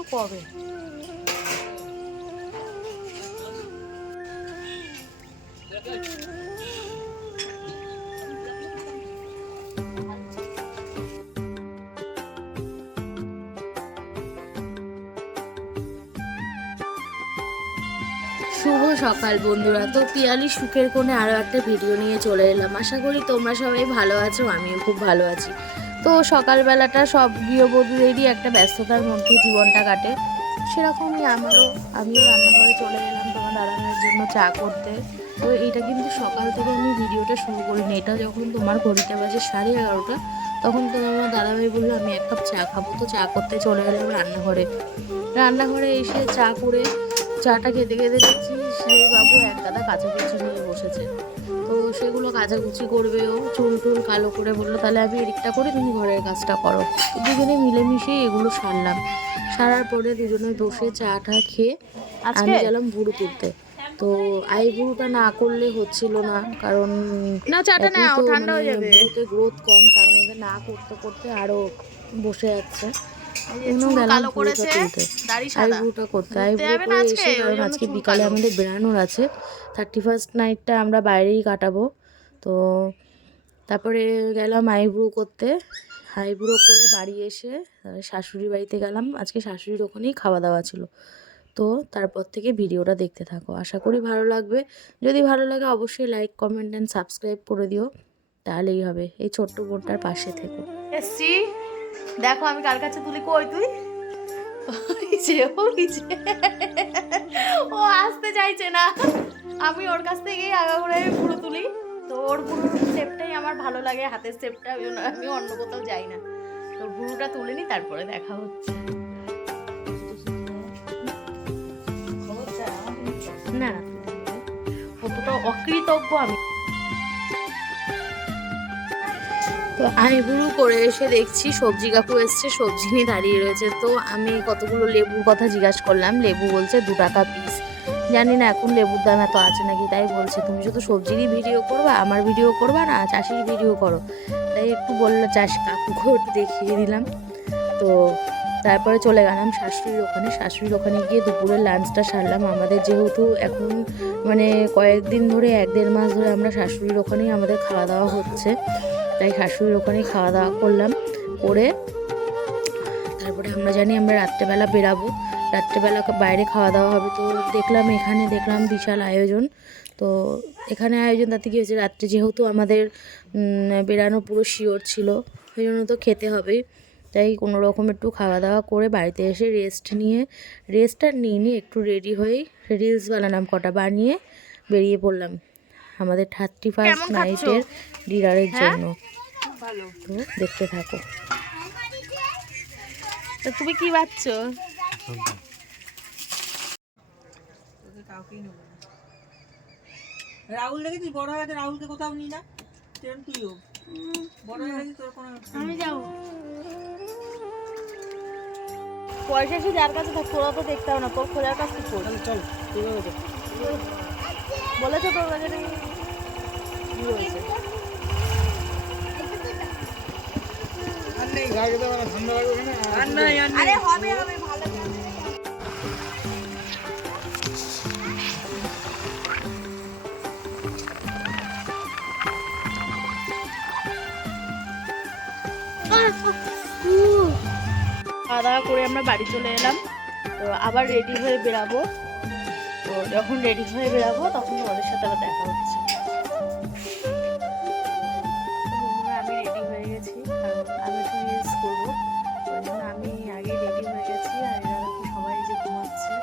তো কবে। শুভ সকাল বন্ধুরা। তো পিয়ালি সুখের কোণে আরও একটা ভিডিও নিয়ে চলে এলাম। আশা করি তোমরা সবাই ভালো আছো, আমিও খুব ভালো আছি। তো সকালবেলাটা সব গৃহবধূদেরই একটা ব্যস্ততার মধ্যে জীবনটা কাটে, সেরকমই আমিও রান্নাঘরে চলে এলাম তোমার দাদাভাইয়ের জন্য চা করতে। তো এইটা কিন্তু সকাল থেকে আমি ভিডিওটা শুরু করিনি, এটা যখন তোমার ঘড়িটা বাজে 11:30, তখন তোমার আমার দাদাভাই বললো আমি এক কাপ চা খাবো। তো চা করতে চলে এলাম রান্নাঘরে এসে চা করে চাটা খেতে খেতে দেখছি সেই বাবু এক গাদা কাচাকুচি নিয়ে বসেছে। তো সেগুলো কাচাকুচি করবে, ও চুল টুল কালো করে বললো তাহলে আমি এদিকটা করে তুমি ঘরের কাজটা করো। দুজনে মিলেমিশে এগুলো সারার পরে দুজনে বসে চাটা খেয়ে আমি গেলাম বুড়ো তুলতে। তো বুড়োটা না করলে হচ্ছিল না, কারণ বুড়োতে গ্রোথ কম, তার মধ্যে না করতে করতে আরো বসে যাচ্ছে। কারণ আজকে বিকালে আমাদের বেড়ানোর আছে, 31st নাইটটা আমরা বাইরেই কাটাবো। তো তারপরে গেলাম আইব্রো করতে, আইব্রো করে বাড়ি এসে শাশুড়ি বাড়িতে গেলাম। আজকে শাশুড়ির ওখানেই খাওয়া দাওয়া ছিল। তো তারপর থেকে ভিডিওটা দেখতে থাকো, আশা করি ভালো লাগবে। যদি ভালো লাগে অবশ্যই লাইক কমেন্ট অ্যান্ড সাবস্ক্রাইব করে দিও, তাহলেই হবে। এই ছোট্ট বোনটার পাশে থেকো। এসছি, দেখো আমি কার কাছে তুলি। কই তুই? ও আসতে চাইছে না, আমি ওর কাছ থেকেই আগাগোড়া পুরো তুলি। তো ওর পুরোর স্টেপটাই আমার ভালো লাগে, হাতের স্টেপটা, আমি অন্য কোথাও যাই না। তো পুরোটা তুলে নি, তারপরে দেখা হচ্ছে। না কতটা অকৃতজ্ঞ আমি। তো আইবুড়ো করে এসে দেখছি সবজি কাকু এসছে, সবজি নিয়ে দাঁড়িয়ে রয়েছে। তো আমি কতগুলো লেবুর কথা জিজ্ঞাসা করলাম, লেবু বলছে 2 টাকা পিস। জানি না এখন লেবুর দাম এত আছে নাকি, তাই বলছে তুমি শুধু সবজিরই ভিডিও করবা, আমার ভিডিও করবা না, চাষির ভিডিও করো। তাই একটু বললো চাষ কাকুকে একটু দেখিয়ে দিলাম। তো তারপরে চলে গেলাম শাশুড়ির ওখানে গিয়ে দুপুরের লাঞ্চটা সারলাম। আমাদের যেহেতু এখন মানে কয়েকদিন ধরে 1-1.5 মাস ধরে আমরা শাশুড়ির ওখানেই আমাদের খাওয়া দাওয়া হচ্ছে, তাই শাশুড়ির ওখানেই খাওয়া দাওয়া করলাম। করে তারপরে আমরা জানি আমরা রাত্রেবেলা বেরাবো, রাত্রেবেলা বাইরে খাওয়া দাওয়া হবে। তো এখানে দেখলাম বিশাল আয়োজন। তো এখানে আয়োজন তাতে কী হয়েছে, রাত্রে যেহেতু আমাদের বেরানো পুরো শিওর ছিল, সেই জন্য তো খেতে হবেই। তাই কোনো রকম একটু খাওয়া দাওয়া করে বাড়িতে এসে রেস্টটা নিয়ে একটু রেডি হয়েই রিলস বানালাম, কটা বানিয়ে বেরিয়ে পড়লাম আমাদের 31st নাইটের ডিনারের জন্য। তো দেখতে থাকো। তো তুমি কি বাচ্চ? রাহুল দেখেছিস বড় হয়ে গেছে, রাহুলকে কোথাও নি না, তুইও বড় হয়ে গেছিস, তোর কোনো আমি যাবো পয়সা এসে যার কাছে থাক, তোরা তো দেখতে হবে না, তোর খোঁজার কাজ কি কর। চল বলেছে তোর কাছে কি হয়েছে? আরে হবে হবে ভালো। খাওয়া দাওয়া করে আমরা বাড়ি চলে এলাম। তো আবার রেডি হয়ে বেরাবো। তো যখন রেডি হয়ে বেরাবো তখন তোমাদের সাথে আবার দেখা হচ্ছে। আমি রেডি হয়ে গেছি, কারণ আমি একটু রিলস করবো, ওই জন্য আমি আগে রেডি হয়ে গেছি। আর এরা সবাই যে ঘুমাচ্ছে,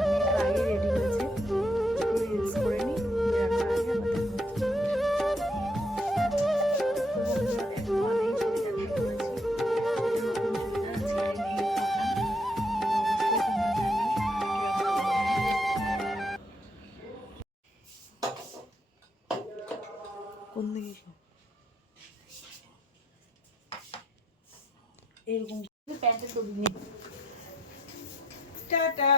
আমি একটু আগে রেডি হয়েছি, একটু রিলস করে নিই, বেরানোর আগে আবার দেখা হচ্ছে। কোন দিকে এরকম প্যান্টের ছবি নিয়ে টাটা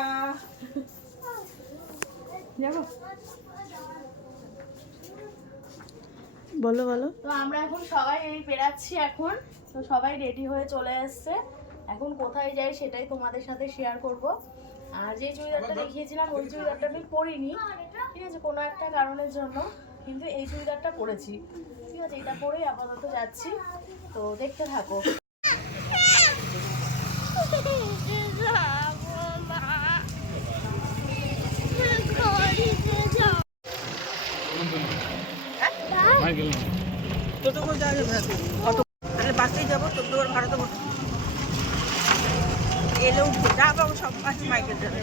যাবো। বলো বলো। তো আমরা এখন সবাই বেরাচ্ছি এখন। তো সবাই রেডি হয়ে চলে এসছে। এখন কোথায় যাই সেটাই তোমাদের সাথে শেয়ার করব। আর যে চুড়িদারটা দেখিয়েছিলাম ওই চুড়িদারটা আমি পরিনি, ঠিক আছে, কোনো একটা কারণের জন্য, কিন্তু এই চুড়িদারটা পরেছি, ঠিক আছে, এটা পরেই আপাতত যাচ্ছি। তো দেখতে থাকো। টোটো করে যাওয়া যাবে না তো? অটো তাহলে বাসেই যাবো, টোটো করে ভাড়া দেবো। এলে উঠবো, যা পাবো সব আছে মাইকেল যাবে।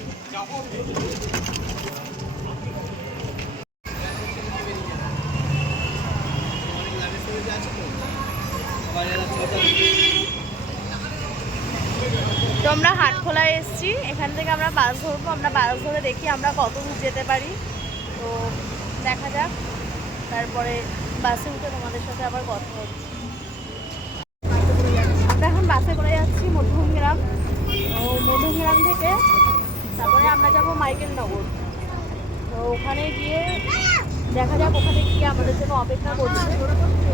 তো আমরা হাটখোলায় এসেছি, এখান থেকে আমরা বাস ধরবো। আমরা বাস ধরে দেখি আমরা কত দূর যেতে পারি, তো দেখা যাক, তারপরে বাসে উঠে তোমাদের সাথে আবার কথা হচ্ছে। আমরা এখন বাসে করে যাচ্ছি মধ্যমগ্রাম। তো মধ্যমগ্রাম থেকে তারপরে আমরা যাব মাইকেলনগর। তো ওখানে গিয়ে দেখা যাক ওখানে গিয়ে আমাদের জন্য অপেক্ষা করছে,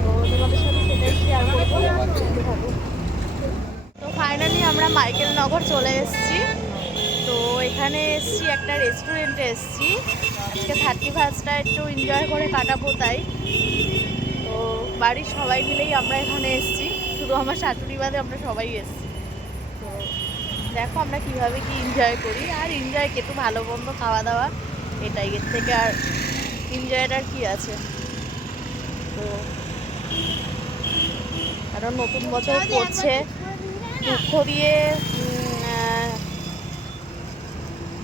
তো তোমাদের সাথে সেটাই শেয়ার করবো। দেখতে থাকো। তো ফাইনালি আমরা মাইকেলনগর চলে এসেছি। তো এখানে এসেছি একটা রেস্টুরেন্টে এসেছি, আজকে 31sta একটু এনজয় করে কাটাবো তাই। তো বাড়ির সবাই মিলেই আমরা এখানে এসেছি, শুধু আমার শাশুড়ি বাদে আমরা সবাই এসেছি। তো দেখো আমরা কীভাবে কি এনজয় করি, আর এনজয় একটু ভালো মন্দ খাওয়া দাওয়া, এটাই, এর থেকে আর এনজয়টার কি আছে। তো কারণ নতুন বছর পড়ছে, দুঃখ দিয়ে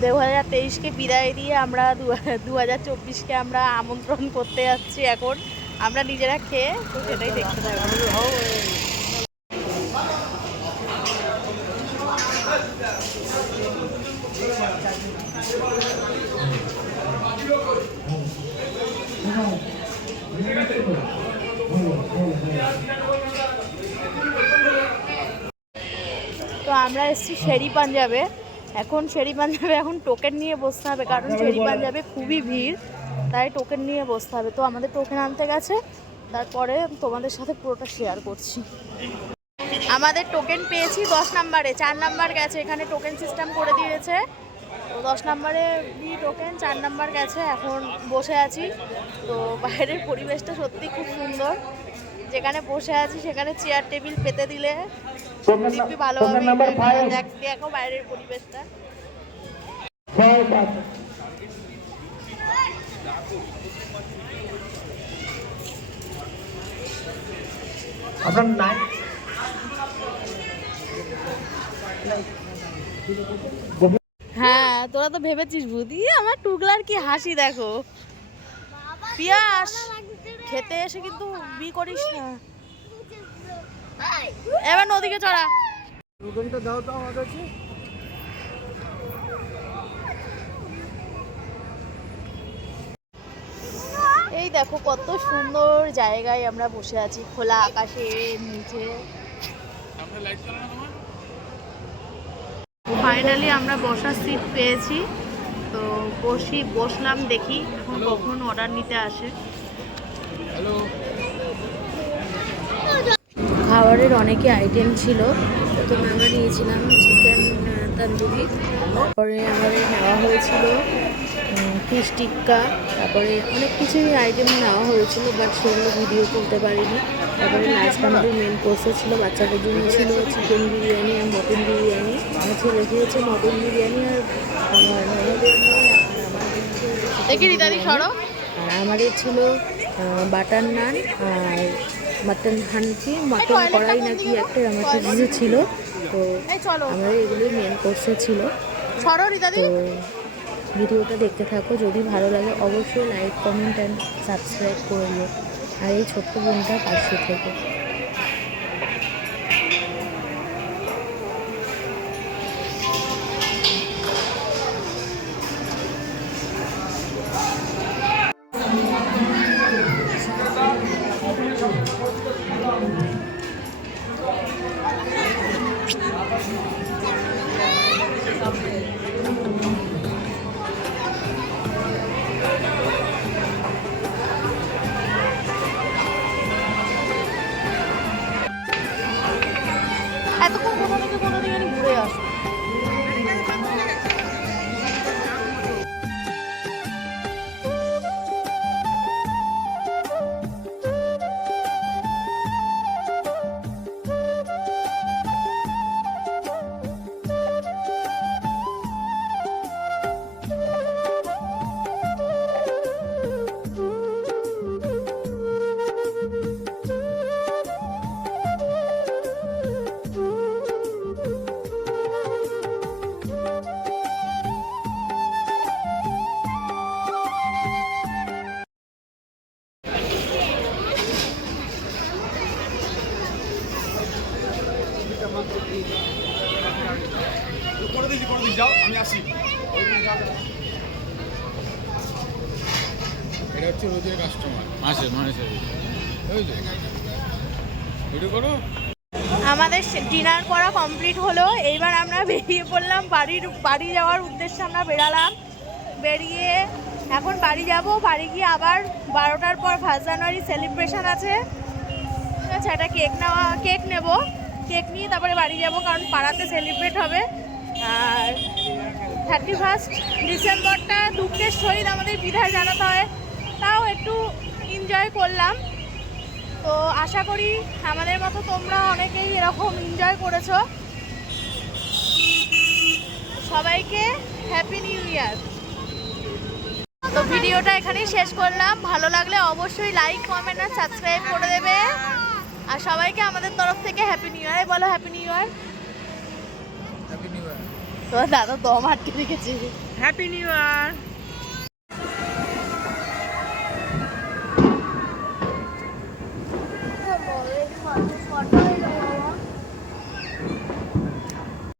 2023কে বিদায় দিয়ে আমরা 2024কে আমরা আমন্ত্রণ করতে যাচ্ছি। এখন আমরা নিজেরা খেয়ে, তো সেটাই দেখতে থাকবো। তো আমরা এসেছি শেরি পাঞ্জাবে। এখন শেরি পাঞ্জাবে এখন টোকেন নিয়ে বসতে হবে, কারণ শেরি পাঞ্জাবে খুবই ভিড়, তাই টোকেন নিয়ে বসতে হবে। তো আমাদের টোকেন আনতে গেছে, তারপরে তোমাদের সাথে পুরোটা শেয়ার করছি। আমাদের টোকেন পেয়েছি 10 নাম্বারে, 4 নাম্বার গেছে, এখানে টোকেন সিস্টেম করে দিয়েছে। তো 10 নাম্বারে টোকেন, 4 নাম্বার গেছে, এখন বসে আছি। তো বাইরের পরিবেশটা সত্যি খুব সুন্দর, যেখানে বসে আছি সেখানে চেয়ার টেবিল পেতে দিলে দিব্যি ভালোভাবে দেখো বাইরের পরিবেশটা। হ্যাঁ, তোরা তো ভেবেছিস বুদ্ধি, আমার টুকলার কি হাসি দেখো। পিয়াস খেতে এসে কিন্তু বি করিস না। এবার নদীকে চড়া। দাও তো আমার কাছে। এই দেখো কত সুন্দর জায়গায় আমরা বসে আছি, খোলা আকাশের নিচে। ফাইনালি আমরা বসার সিট পেয়েছি, তো বসলাম, দেখি এখন কখন অর্ডার নিতে আসে। খাবারের অনেকই আইটেম ছিল, প্রথমে আমরা নিয়েছিলাম চিকেন তন্দুরি, তারপরে আমাদের নেওয়া হয়েছিল ফিশ টিক্কা, তারপরে অনেক কিছুই আইটেম নেওয়া হয়েছিল, বাট সেগুলো ভিডিও করতে পারিনি। তারপরে লাস্ট আমাদের মেন কোর্সে ছিল বাচ্চাদের জন্য ছিল চিকেন বিরিয়ানি আর মটন বিরিয়ানি। আমার ছেলে খেয়েছে মটন বিরিয়ানি, আর আমার ননদের মেয়ে আর আমাদের ছিল বাটার নান আর মাটন হান্ডি, মাটন কড়াই নাকি একটা আমার কিছু ছিল। তো আমাদের এগুলোই মেন কোর্সে ছিল। তো ভিডিওটা দেখতে থাকো, যদি ভালো লাগে অবশ্যই লাইক, কমেন্ট অ্যান্ড সাবস্ক্রাইব করে দিও, আর এই ছোট্ট বোনটা পাশে থেকে। এটা হচ্ছে রোজের কাস্টমার, মাসে বুঝছো? ভিডিও করো। আমাদের ডিনার করা কমপ্লিট হলো। এইবার আমরা বেরিয়ে পড়লাম বাড়ি যাওয়ার উদ্দেশ্যে আমরা বেরালাম। বেরিয়ে এখন বাড়ি যাব। বাড়ি গিয়ে আবার 12টার পর 1 জানুয়ারি সেলিব্রেশন আছে, ঠিক আছে? একটা কেক নেব। কেক নিয়ে তারপরে বাড়ি যাব, কারণ পাড়াতে সেলিব্রেট হবে। আর 31 ডিসেম্বরটা দুঃখের সহিত আমাদের বিদায় জানাতে হয়, তাও একটু এনজয় করলাম। তো আশা করি আমাদের মতো তোমরা অনেকেই এরকম এনজয় করেছো। সবাইকে হ্যাপি নিউ ইয়ার। তো ভিডিওটা এখানেই শেষ করলাম। ভালো লাগলে অবশ্যই লাইক, কমেন্ট আর সাবস্ক্রাইব করে দেবে। আর সবাইকে আমাদের তরফ থেকে হ্যাপি নিউ ইয়ার। বলো happy new year. Happy new year. তো দাদা দম আটকে রেখেছি। হ্যাপি নিউ ইয়ার। ফটো